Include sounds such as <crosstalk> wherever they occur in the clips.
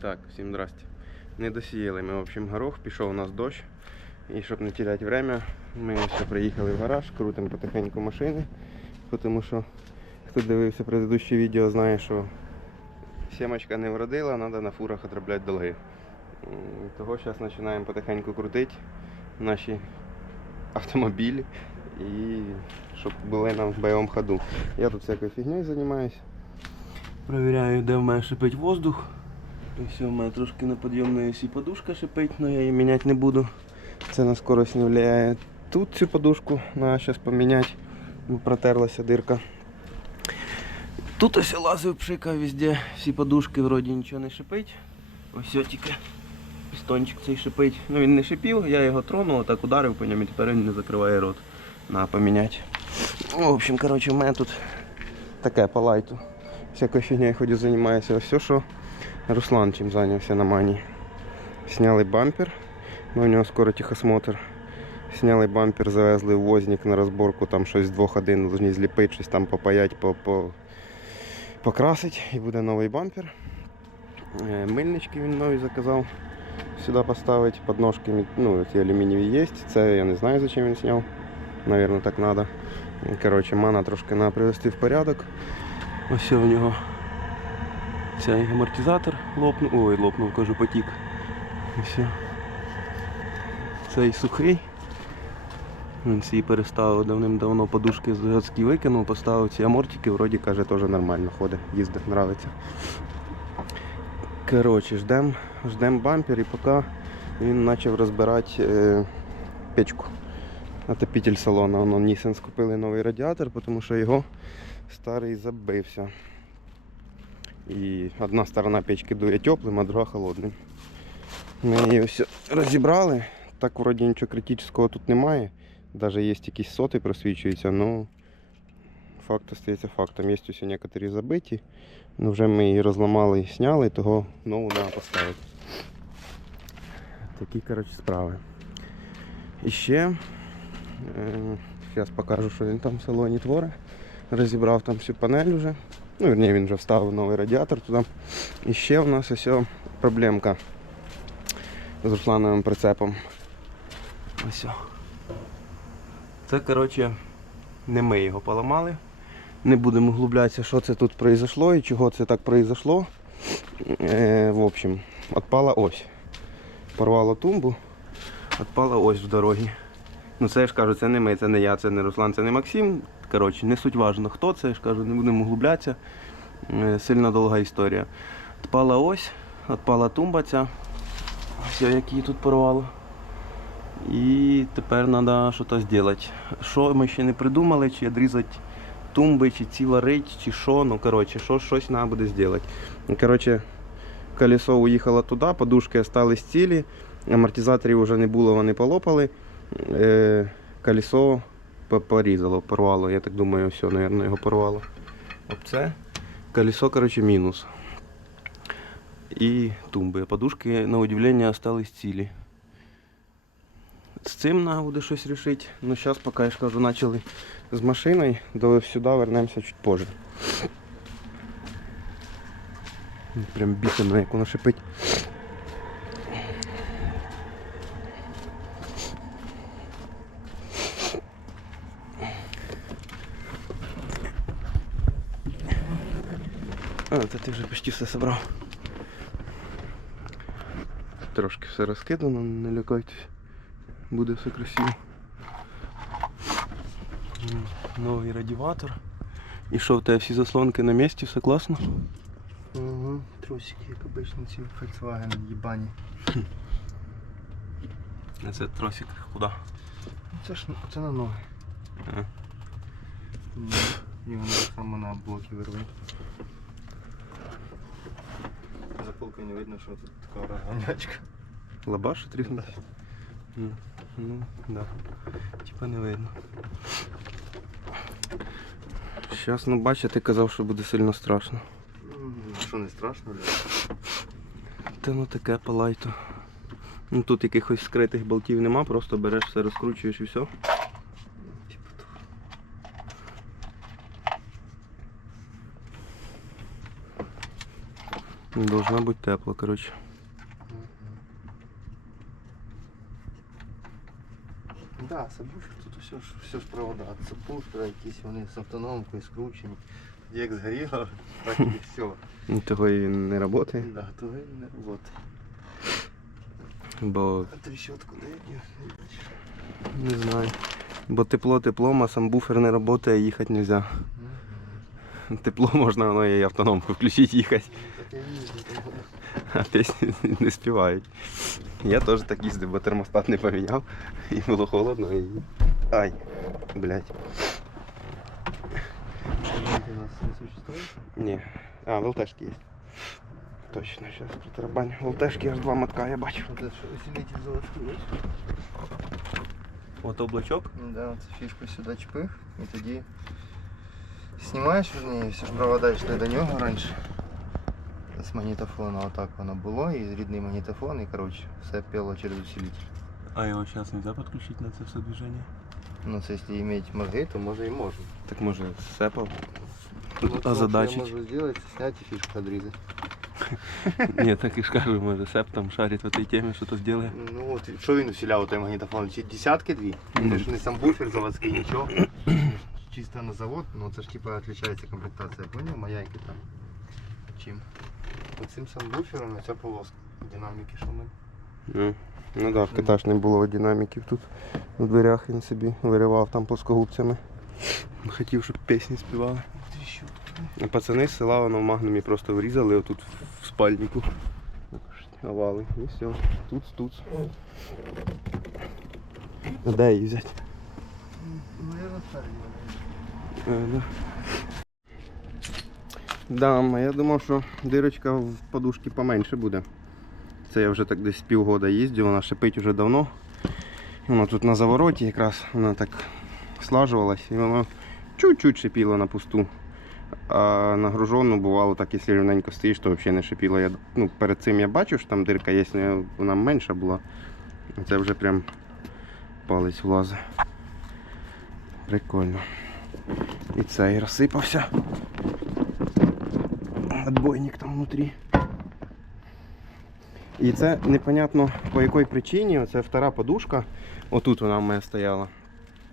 Так, всім здрасте. Не досіяли ми, в общем, горох, пішов у нас дощ. І щоб не теряти время, ми ще приїхали в гараж, крутимо потихеньку машини. Тому що хто дивився предыдущее відео, знає, що сімочка не вродила, треба на фурах отробляти долги. Того зараз починаємо потихеньку крутити наші автомобілі і щоб були нам в бойовому ходу. Я тут всякою фігнею займаюся. Провіряю, де в мене шипить воздух. Все, в мене трошки на підйомної осі подушка шипить, але я її міняти не буду. Це на скорость не впливає. Тут цю подушку треба зараз поміняти, бо протерлася дирка. Тут ось лазив пшика везде, всі подушки вроді нічого не шипить. Ось тільки пістончик цей шипить. Ну він не шипів, я його тронув, так ударив по ньому і тепер він не закриває рот. Надо поміняти. Ну, в общем, коротше, в мене тут таке по лайту. Всякою фігнею ходю, займаюся. Ось все, що Руслан чим зайнявся на мані. Сняли бампер, бо у нього скоро тихосмотр. Сняли бампер, завезли в возник на розборку, там щось з двох один повинні зліпити, щось там попаять, по, по, покрасить і буде новий бампер. Е, Мильнички він нові заказав. Сюди поставити, подножки ну, ці алюмінієві є. Це я не знаю, зачем він зняв. Наверное, так надо. Коротше, мана трошки треба привести в порядок. Ось у нього цей амортизатор лопнув. Ой, лопнув, кажу, потік. Ось. Цей сухий. Він свій переставив давним-давно подушки з заводські викинув, поставив ці амортики, вроді каже, теж нормально ходить, їздить, нравиться. Коротше, ждем, ждем бампер і поки він почав розбирати е, печку. Отопитель салона. Nissan скупили новий радіатор, тому що його старий забився. І одна сторона печки дує теплим, а друга холодним. Ми її ось розібрали. Так вроді нічого критичного тут немає. Навіть є якісь соти просвічуються, ну факт остається фактом. Є ось некоторі забиті. Ну вже ми її розламали і сняли, того нову треба поставити. Такі коротше, справи. І ще Зараз покажу, що він там в салоні творить. Розібрав там всю панель вже. Ну, вірні, він вже вставив новий радіатор туди. І ще в нас ось проблемка з Руслановим прицепом. Ось. Це, коротше, не ми його поламали. Не будемо углублятися, що це тут произошло і чого це так произошло. Е, в общем, отпала ось. Порвало тумбу, отпала ось в дорогі. Ну це я ж кажу, це не ми, це не я, це не Руслан, це не Максим. Коротше, не суть важно хто це, я ж кажу, не будемо углублятися. Е, Сильно довга історія. Отпала ось, отпала тумба ця. Все, як її тут порвало. І тепер треба щось зробити. Що ми ще не придумали, чи відрізати тумби, чи ці варити, чи що. Ну, коротше, що, щось треба буде зробити. Коротше, колесо уїхало туди, подушки остались цілі, амортизаторів вже не було, вони полопали. Е, колесо порізало, порвало. Я так думаю, все, мабуть, його порвало. Об це. Колесо, коротше, мінус. І тумби. Подушки, на удивлення, остались цілі. З цим треба буде щось рішити. Ну, зараз, поки я ж почали з машиною, до сюди вернемося чуть позже. Прям бісено, як воно шипить. А, почти все зібрав. Трошки все розкидано, не лякайтесь. Буде все красиво. Новий радіатор. І що в тебе всі заслонки на місці, все класно? Угу. Трусики, як обично, ці Volkswagen їбані. А це тросик куди? Це ж це на ноги. А. Ну, І воно само на блоки вирве. За не видно, що тут така розганячка. Лабаш тріснути? Ну, ну, да. Типа не видно. Зараз, ну бачите, ти казав, що буде сильно страшно. Що не страшно, бля? Та ну таке по лайту. Ну тут якихось скритих болтів нема, просто береш все, розкручуєш і все. Должна бути тепло, коротше. Да, сабвуфер тут все ж, все ж провода. От якісь вони з автономкою скручені. Як згоріло, так і все. Ну, Того і не працює, Да, то ви не вот. бо трещотку дай не знаю. Бо тепло теплом, а сам буфер не працює, їхати не можна. <laughs> Тепло можна, воно і автономку включити їхати, Так я їздив. а пісні <laughs> не співають. Я теж так їздив, бо термостат не поміняв. І було холодно і. Ай, блядь. У нас не существует? Ні. А, ЛТшки є. Точно, зараз протарабаню. ЛТшки аж два мотка, я бачу. Вот это что, усилитель заводской. От облачок. Да, вот фішку сюди чпих і тоді знімаєш верніше, всі ж провода йшли до нього раніше. З магнітофона отак воно було, і рідний магнітофон, і коротше, все пело через усилитель. А його зараз не можна підключити на це все движення? Ну, це якщо мати мозги, то може і можна. Так може сепав? Вот, А ну, задачить? Що я можу зробити, зняти і фішку відрізати. Ні, так і ж кажу, може сеп там шарить в этой темі, що то зробить. Ну от, що він усиляв той магнітофон? Чи десятки дві? Мгм. Це ж не сам буфер заводський, нічого. <clears throat> Чисто на завод, ну це ж типа відрізняється комплектація, поняв? Маяки там. Чим? Оцим сам буфером ця полоска. Динаміки, в мене. Ну, ну да, в Китаж не було динаміків тут. У дверях він собі виривав там плоскогубцями. Хотів, щоб пісні співали. А пацани з села воно в магнумі просто врізали отут в спальнику. Овали. І все. Тут, тут. А де її взяти? Ну я розставлю. Е, я думав, що дирочка в подушці поменше буде. Це я вже так десь півгода їздив, вона шипить вже давно. Вона тут на завороті якраз вона так слажувалась і воно чуть-чуть шипіло на пусту. А нагружену бувало так, якщо рівненько стоїш, то взагалі не шипіло. Я, ну, перед цим я бачив, що там дирка є, вона менша була. Це вже прям палець влазить. Прикольно. І цей розсипався. Отбойник там внутрі. І це непонятно по якій причині. Оце втора подушка. Отут вона в мене стояла.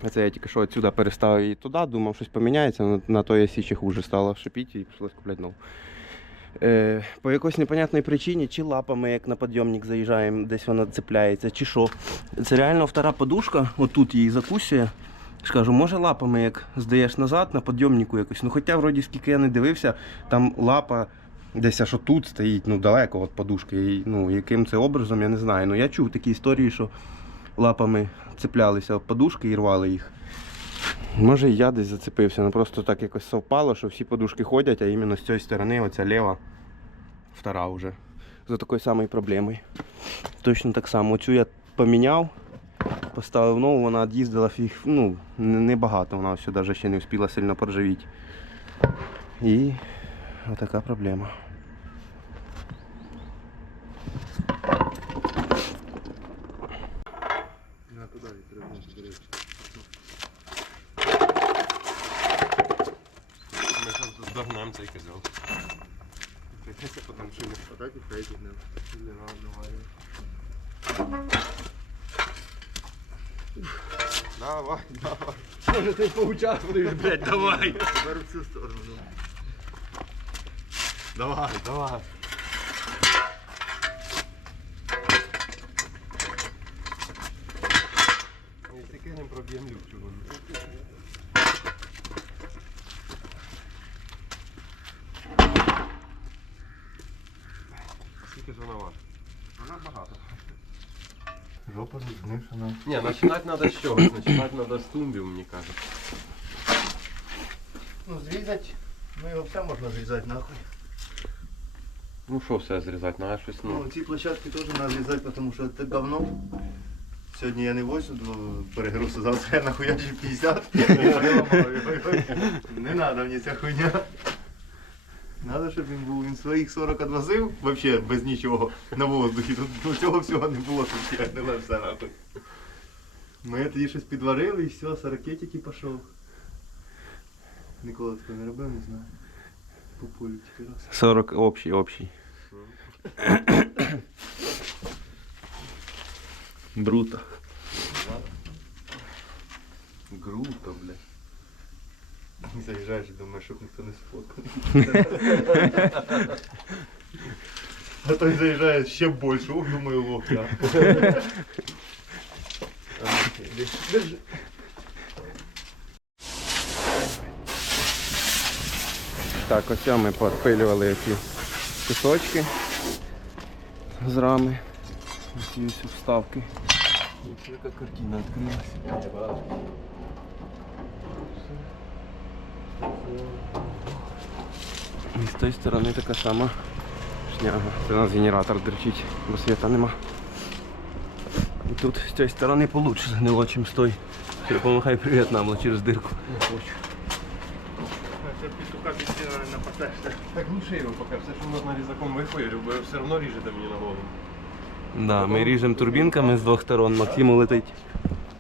Це я тільки що відсюди переставив її туди, думав, щось поміняється, на, на то я січі хуже стало шипіти і прийшлось купляти нову. Е, по якоїсь непонятній причині, чи лапами, як на підйомник заїжджаємо, десь вона цепляється, чи що. Це реально втора подушка, отут її закусує. Кажу, може лапами як здаєш назад на підйомнику якось. Ну хоча вроді скільки я не дивився, там лапа десь аж отут стоїть, ну далеко від подушки. І, ну, яким це образом, я не знаю. Ну я чув такі історії, що лапами цеплялися об подушки і рвали їх. Може і я десь зацепився, ну просто так якось совпало, що всі подушки ходять, а іменно з цієї сторони оця ліва, втора вже. За такою самою проблемою. Точно так само. Оцю я поміняв, поставив нову, вона від'їздила фіг, ну, не- небагато, вона все навіть ще не встигла сильно поржавіти. І отака проблема. Ми зараз догнем цей козел. Прийдеться потім шину. Отак і фейдить не. Не надо, Давай, давай. Може ти поучаствуєш, блядь, давай. Тепер в цю сторону. ну. Давай, давай. Якщо кинемо, проб'ємо люк чого. Скільки ж вона важить? Жопа знившена. Ні, починати треба з чогось, починати треба з тумбів, мені кажуть. Ну, зрізати. Ну його все можна зрізати нахуй. Ну що все зрізати, треба щось, Ну, ну. ці площадки теж треба зрізати, тому що це говно. Сьогодні я не возю, ну, перегрузу, завтра я нахуячу 50. <laughs> Не треба мені ця хуйня. Надо, щоб він був, він своїх 40 відвозив, взагалі без нічого, на воздухі. Тут ну, цього всього не було, тут я не все нахуй. Ми тоді щось підварили і все, з ракетики пішов. Ніколи такого не робив, не знаю. По полю тільки раз. 40 общий, общий. М. Бруто. Круто, блядь. <laughs> Не заїжджаєш і думаєш, щоб ніхто не сфоткав. <laughs> А той заїжджає ще більше, ох, думаю, лох, да. Держи. <laughs> Так, ось ми підпилювали ці кусочки з рами. Ці вставки. Ось яка картина відкрилася. І з тої сторони така сама шняга. Це у нас генератор дерчить, бо світа нема. І тут з цієї сторони получше згнило, чим з той. Помахай привіт нам через дирку. Не хочу. Це петуха бензина не напасешся. Так глуши його поки, все, що можна різаком вихуярю, бо все одно ріжете мені на голову. Да, ми ріжемо турбінками з двох сторон. Максиму летить.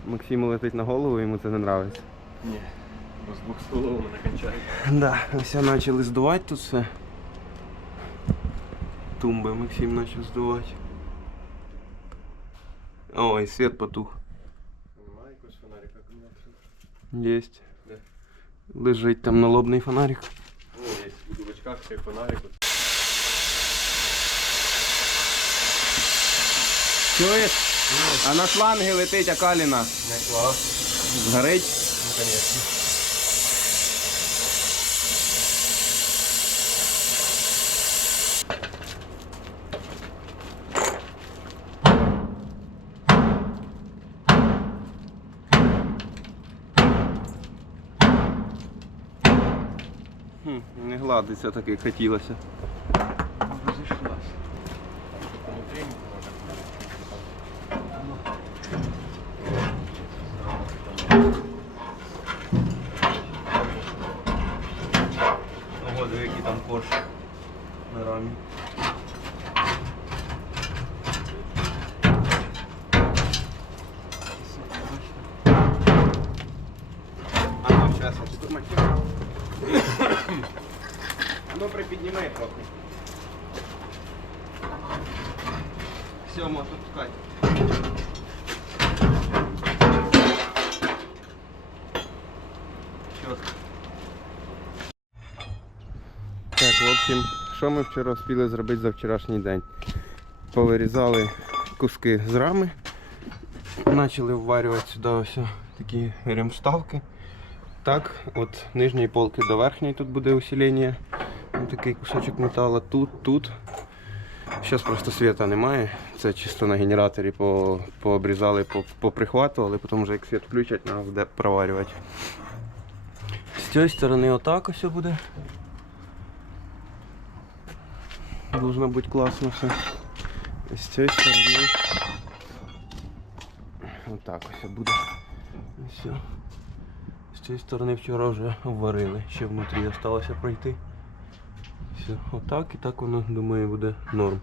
Максиму летить на голову, йому це не подобається. Ні. Бо з двох столов мене кончає. Да, ось почали здувати тут все. Тумби Максим почав здувати. Ой, світ потух. Немає якогось фонарика акумулятора? Єсть. Де? Лежить там налобний фонарик. О, є у дубачках цей фонарик. Чуєш? А на шланги летить Акаліна. Не клас. Згорить. Ну, конечно. Не так, як хотілося. Розійшлась. Внутрі може. Ого, диви, який там корж на рамі. А ну, сейчас, я штурмать. А ну, припіднімай трохи. Все, можна пускати. Так, в общем, що ми вчора встигли зробити за вчорашній день? Повирізали куски з рами, почали вварювати сюди ось такі ремставки. Так, от нижньої полки до верхньої тут буде усилення. Ось такий кусочок металу. Тут, тут. Зараз просто світа немає. Це чисто на генераторі по, пообрізали, по, поприхватували, потім вже як світ включать, треба буде проварювати. З цієї сторони отак ось буде. Должно быть классно все. З цієї сторони. Отак ось буде. Все. З цієї сторони вчора вже варили, ще внутрі залишилося пройти. Все, отак і так воно, думаю, буде норм.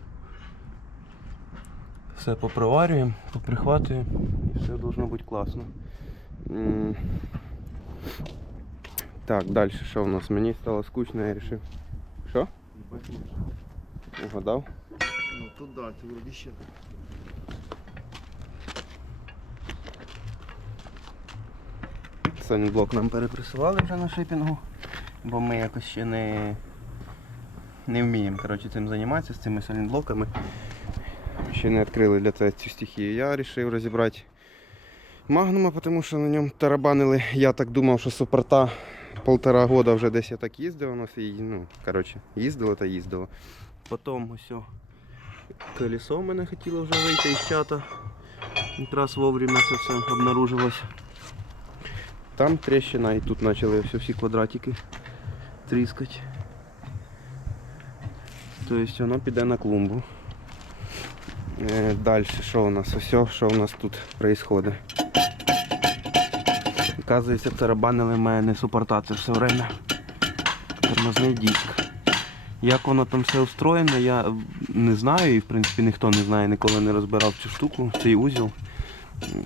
Все попроварюємо, поприхватуємо і все должно бути класно. Так, далі що у нас? Мені стало скучно, я вирішив. Що? Угадав? Ну тут да, ти вроді ще. Санблок нам перепресували вже на шипінгу, бо ми якось ще не, не вміємо коротше, цим займатися, з цими солінблоками. Ще не відкрили для цього цю стихію. Я вирішив розібрати магнума, тому що на ньому тарабанили. Я так думав, що супорта полтора года вже десь я так їздив, воно і, ну, коротше, їздило та їздило. Потім ось колесо мене хотіло вже вийти із чата. Якраз вовремя це все обнаружилось. Там тріщина і тут почали всі квадратики тріскати. Тобто воно піде на клумбу. Е, Далі що у нас? Ось, що у нас тут відбувається? Оказується, тарабанили мене не супортацію все время. Тормозний диск. Як воно там все устроєно, я не знаю і в принципі ніхто не знає, ніколи не розбирав цю штуку, цей узіл.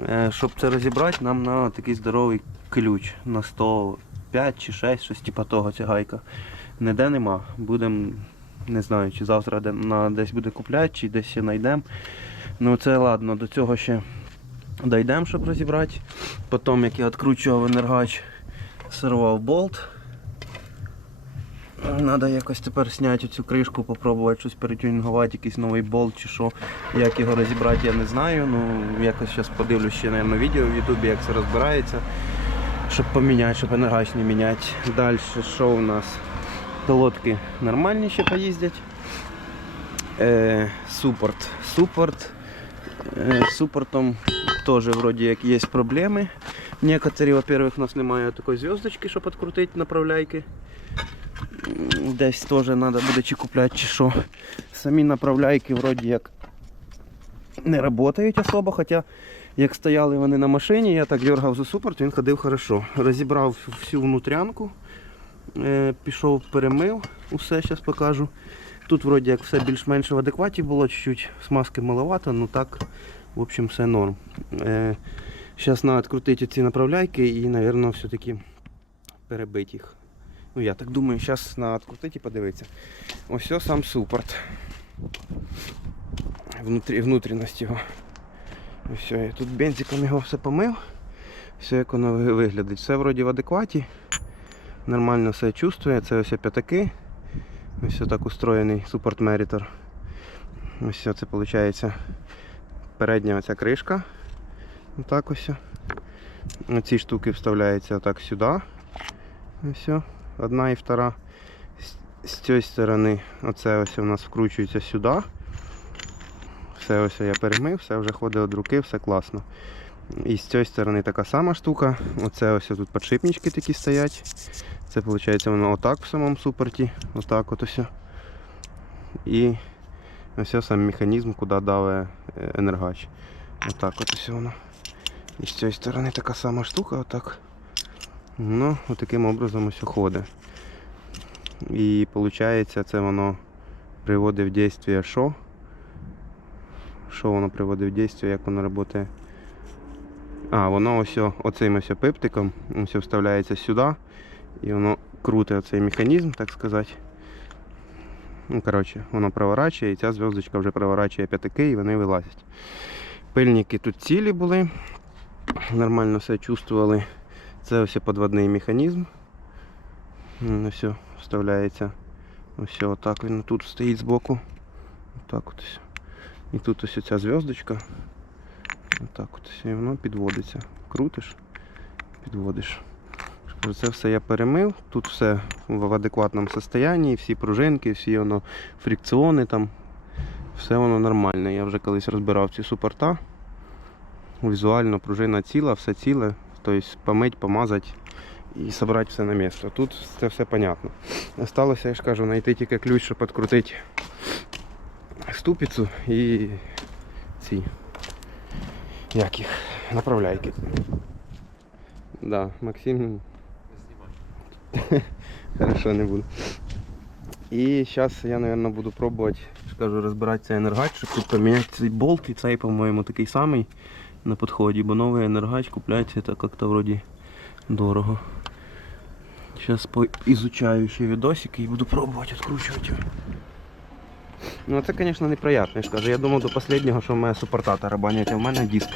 Е, Щоб це розібрати, нам на такий здоровий ключ на 105 чи 6, щось типа того ця гайка. Ніде нема. Будемо Не знаю, чи завтра на, десь буде купляти, чи десь ще знайдемо. Ну це ладно, до цього ще дійдемо, щоб розібрати. Потім, як я відкручував енергач, сорвав болт. Треба якось тепер зняти цю кришку, попробувати щось перетюнінгувати, якийсь новий болт чи що. Як його розібрати, я не знаю. Ну, якось зараз подивлюсь ще, мабуть, відео в Ютубі, як це розбирається. Щоб поміняти, щоб енергач не міняти. Далі що у нас? Колодки нормальні ще поїздять. Е, супорт. Супорт. Е, з супортом теж вроді як є проблеми. Некоторі, во-первых, у нас немає такої зв'язочки, щоб відкрутити направляйки. Десь теж треба буде чи купляти, чи що. Самі направляйки вроді як не працюють особо, хоча як стояли вони на машині, я так дергав за супорт, він ходив хорошо. Розібрав всю внутрянку, пішов, перемив, усе зараз покажу. Тут вроді як все більш-менш в адекваті було, чуть-чуть смазки маловато, ну так, в общем, все норм. Е, зараз треба відкрутити ці направляйки і, мабуть, все-таки перебити їх. Ну я так думаю, зараз треба відкрутити і подивитися. Ось сам супорт. Внутрі, внутрішність його. Все, я тут бензиком його все помив. Все як воно виглядить. Все вроді в адекваті. Нормально все чувствує. Це ось п'ятаки. Ось так устроєний супорт мерітор. Ось це виходить передня оця кришка. Отак ось. Ці штуки вставляються отак сюди. Ось. Одна і втора. З цієї сторони оце ось у нас вкручується сюди. Все ось я перемив, все вже ходить від руки, все класно. І з цієї сторони така сама штука. Оце ось тут подшипнички такі стоять. Це виходить воно отак в самому суперті. Отак от ось. І ось сам механізм, куди даве е, енергач. Отак от ось воно. І з цієї сторони така сама штука, отак. Ну, отаким образом ось ходить. І виходить, це воно приводить в дійство що? Що воно приводить в дійство, як воно працює? А, воно ось оцим ось пиптиком ось вставляється сюди. І воно крутить оцей механізм, так сказати. Ну, коротше, воно проворачує і ця зв'язочка вже проворачує п'ятаки і вони вилазять. Пильники тут цілі були. Нормально все чувствували. Це ось подводний механізм. Ось вставляється. Ось отак він тут стоїть збоку. Отак от ось. І тут ось ця зв'язочка. Отак от. І воно підводиться. Крутиш, підводиш. Це все я перемив. Тут все в адекватному стані, всі пружинки, всі воно фрикціони там. Все воно нормальне. Я вже колись розбирав ці супорта. Візуально пружина ціла, все ціле. Тобто помить, помазати і зібрати все на місце. Тут це все понятно. Осталося, я ж кажу, знайти тільки ключ, щоб відкрутити ступицю і ці. Як їх? Направляйки. Да, Максим <laughs> Хорошо, не буду. І зараз я, мабуть, буду пробувати, скажу, розбирати цей енергач, щоб тут поміняти цей болт, і цей, по-моєму, такий самий на підході, бо новий енергач купляється це як-то вроді дорого. Зараз поізучаю ще відосики і буду пробувати відкручувати. Ну це, звісно, неприємно. Я ж кажу, я думав до останнього, що в мене супорта тарабанять, а в мене диск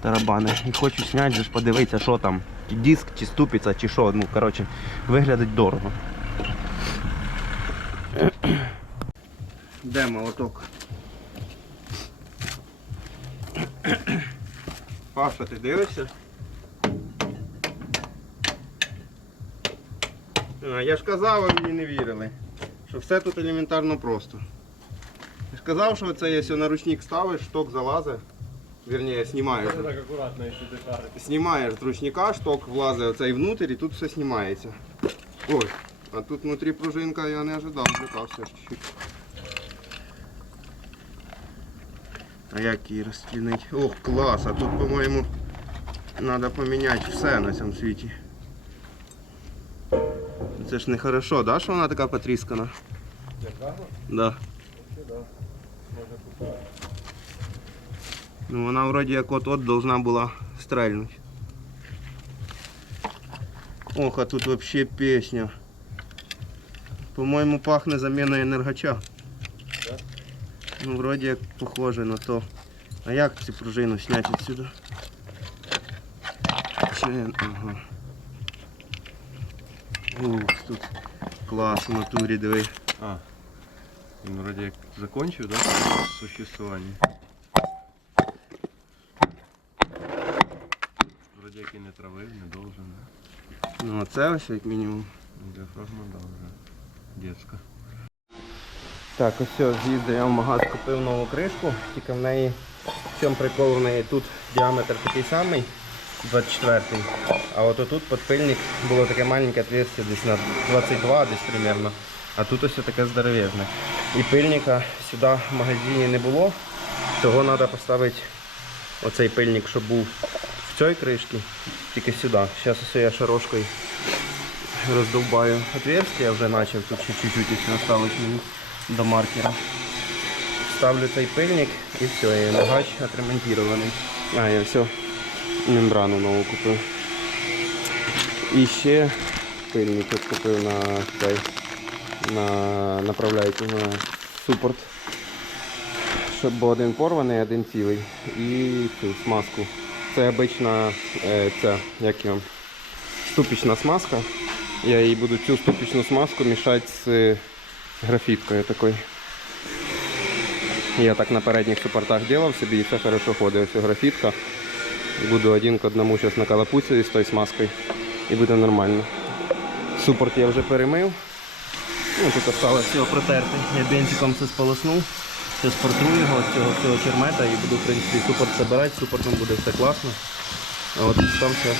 тарабани. І хочу зняти, подивитися, що там. Диск, чи ступиця, чи що. Ну, коротше, виглядить дорого. Де молоток? Паша, ти дивишся? Я ж казав, а мені не вірили. Що все тут елементарно просто. Я ж казав, що це якщо на ручник ставиш, шток залазить. Вірніше, знімаєш. Так акуратно, якщо ти шариш. Знімаєш з ручника, шток влазить оцей внутрь і тут все знімається. Ой, а тут внутрі пружинка я не ожидав, злякався чуть-чуть. А як її розчинити? Ох, клас, а тут, по-моєму, треба поміняти все на цьому світі. Це ж не хорошо, да, що вона така потріскана? Да. Ну вона вроді як от-от должна була стрельнути. Ох, а тут вообще песня. По-моєму, пахне заміною енергача. Ну, вроді як похоже на то. А як цю пружину зняти відсюди? Чи... Ага. Ух, тут клас в натурі, диви. А. Він вроді як закончив, да? Существування. Вроді як і не травив, не должен, да? Ну, оце ось як мінімум. Діафрагма, да, вже. Детська. Так, ось все, з'їздив я в магаз, купив нову кришку, тільки в неї в цьому прикол в неї тут діаметр такий самий, 24-й. А от тут підпильник було таке маленьке отверстие, десь на 22 десь примерно. А тут ось таке здоровезне. І пильника сюди в магазині не було. Того треба поставити оцей пильник, щоб був в цій кришці, тільки сюди. Зараз ось я шарошкою роздовбаю отверстие, вже почав, тут ще чуть-чуть осталось мені до маркера. Ставлю цей пильник і все, і нагач отремонтований. А, я все, мембрану нову купив. І ще пильник купив на цей, на направляйку на супорт. Щоб був один порваний, один цілий. І цю смазку. Це обична е, ця, як його, ступічна смазка. Я їй буду цю ступічну смазку мішати з графіткою такою. Я так на передніх супортах делав собі і все хорошо ходить. Ось графітка. Буду один к одному зараз накалапуцю з тою смазкою і буде нормально. Супорт я вже перемив. Ну, тут осталось всього протерти. Я бензиком все сполоснув. Зараз портрую його цього всього чермета і буду в принципі супорт забирати, супортом буде все класно. А от стався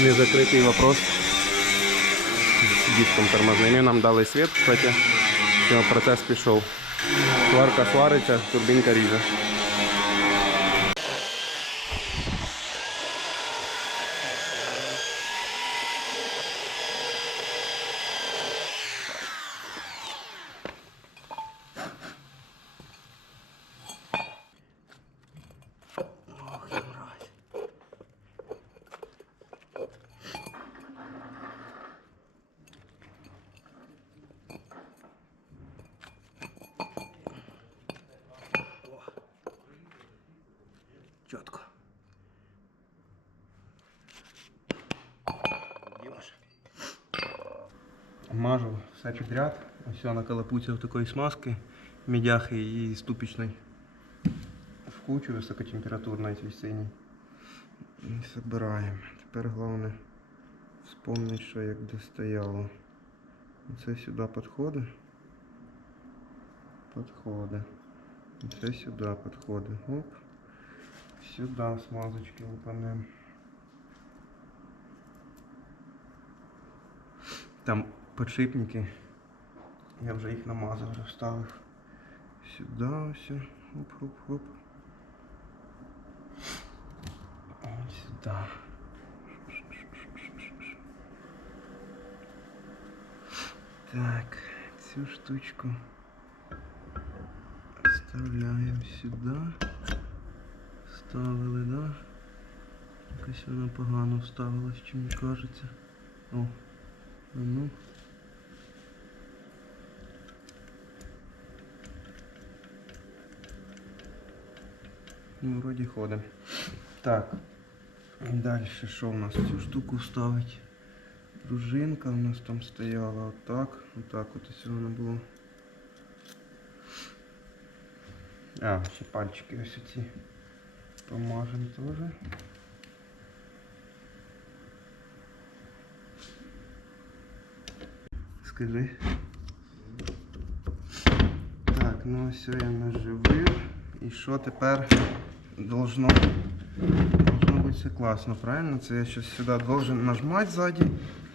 незакритий вопрос з диском тормозним. І Нам дали світ, кстати, все, процес пішов. Сварка свариться, турбінка ріже. Мажу все підряд. Ось я накалапуцяв такої смазки, мідяхи і ступічної. В кучу високотемпературної цій синій. І Собираємо. Тепер головне вспомнити, що як де стояло. Це сюди підходить. Підходить. Це сюди підходить. Оп. Сюда смазочки лупанем. Там подшипники. Я вже їх намазав, вже вставив. Сюди все. Хоп-хоп-хоп. Ось сюди. Так, цю штучку вставляємо сюди. Ставили, да? Якось вона погано вставилась, чи мені кажеться. О, ну. Ну, вроді ходимо. Так. Далі що у нас цю штуку ставить? Пружинка у нас там стояла отак. Отак от ось воно було. А, ще пальчики ось ці. Помажем тоже. Скажи. Так, ну все, я наживив. І що тепер должно, должно бути все класно, правильно? Це я зараз сюди должен нажмати ззаді.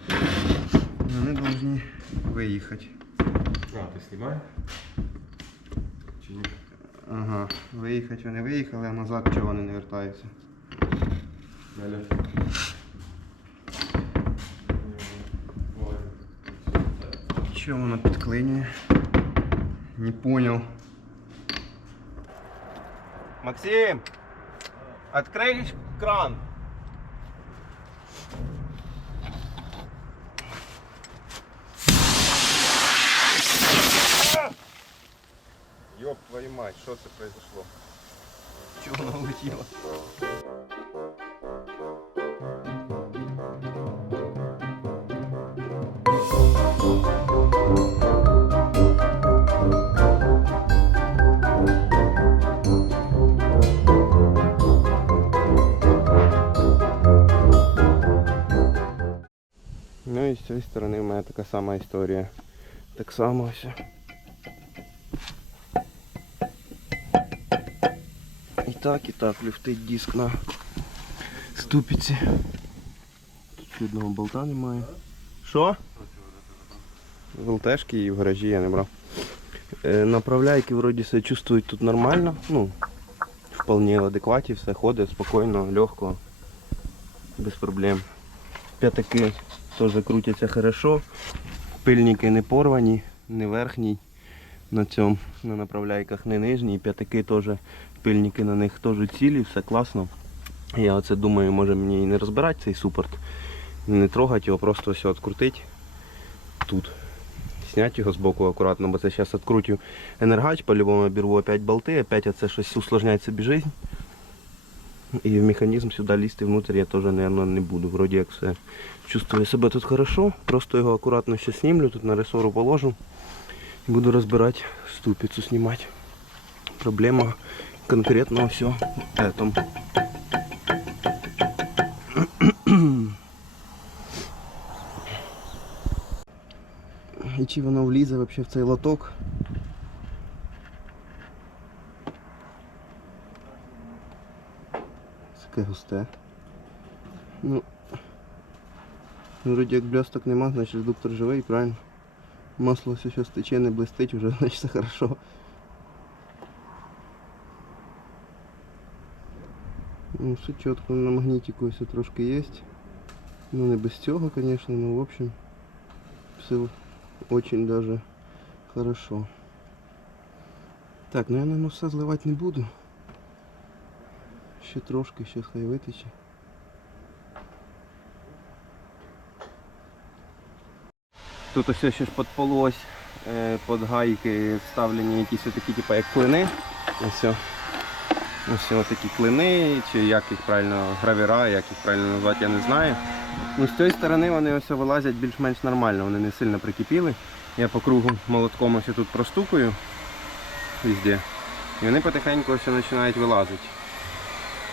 і Вони повинні виїхати. А, ти знімаєш? Чи ні? Ага, виїхати вони виїхали, а назад чого вони не вертаються. Далі. Чего воно підклинює? Не понял. Максим, открой кран. Ёб твою мать, что это произошло? Чего она улетела? І з цієї сторони в мене така сама історія. Так само ось. І так, і так, люфтить диск на ступиці. Тут жодного болта немає. Що? ЛТшки і в гаражі я не брав. Е, направляйки вроді себе чувствують тут нормально. Ну, вполне в адекваті, все ходить спокійно, легко, без проблем. П'ятаки теж крутяться хорошо. Пильники не порвані, не верхній на цьому, на направляйках не нижній. П'ятаки теж, пильники на них теж цілі, все класно. Я оце думаю, може мені і не розбирати цей супорт, не трогати його, просто все відкрутити тут. Зняти його з боку акуратно, бо це зараз відкрутю енергач, по-любому обірву опять болти, опять це щось усложняє собі життя. І в механізм сюди лізти внутрь я теж, наверное, не буду. Вроді як все чувствую себе тут хорошо. Просто його акуратно ще знімлю, тут на ресору положу. І буду розбирати ступицю, знімати. Проблема конкретно все этом. І чи воно влізе взагалі в цей лоток? Таке густе. Ну, вроді як блясток нема, значить редуктор живий, правильно? Масло все ще стече, не блистить, вже значить все хорошо. Ну, все чітко на магнітику все трошки є. Ну не без цього, конечно, но в общем все очень даже хорошо. Так, ну я наверное, все зливати не буду. Ще трошки, ще хай витече. Тут ось ще ж під полось, е, під гайки вставлені якісь такі, типу як клини. Ось ось такі клини, чи як їх правильно гравіра, як їх правильно назвати, я не знаю. Ну, з цієї сторони вони ось вилазять більш-менш нормально, вони не сильно прикипіли. Я по кругу молотком ось тут простукую везде. І вони потихеньку ось починають вилазити.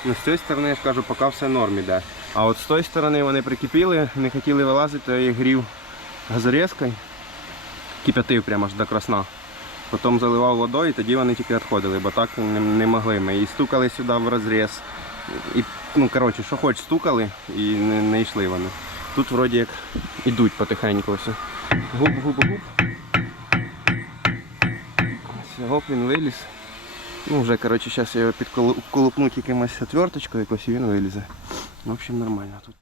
Ну, з цієї сторони, я ж кажу, поки все норм іде. А от з тої сторони вони прикипіли, не хотіли вилазити, то я їх грів газорезкою, кип'ятив прямо аж до красна. Потім заливав водою, і тоді вони тільки відходили, бо так не, не могли ми. І стукали сюди в розріз. І, ну, коротше, що хоч стукали і не, не йшли вони. Тут вроді як ідуть потихеньку. Все. Все, гоп, він виліз. Ну, вже, коротше, зараз я його підколупну якимось отверточкою якось і він вилізе. В общем, нормально тут.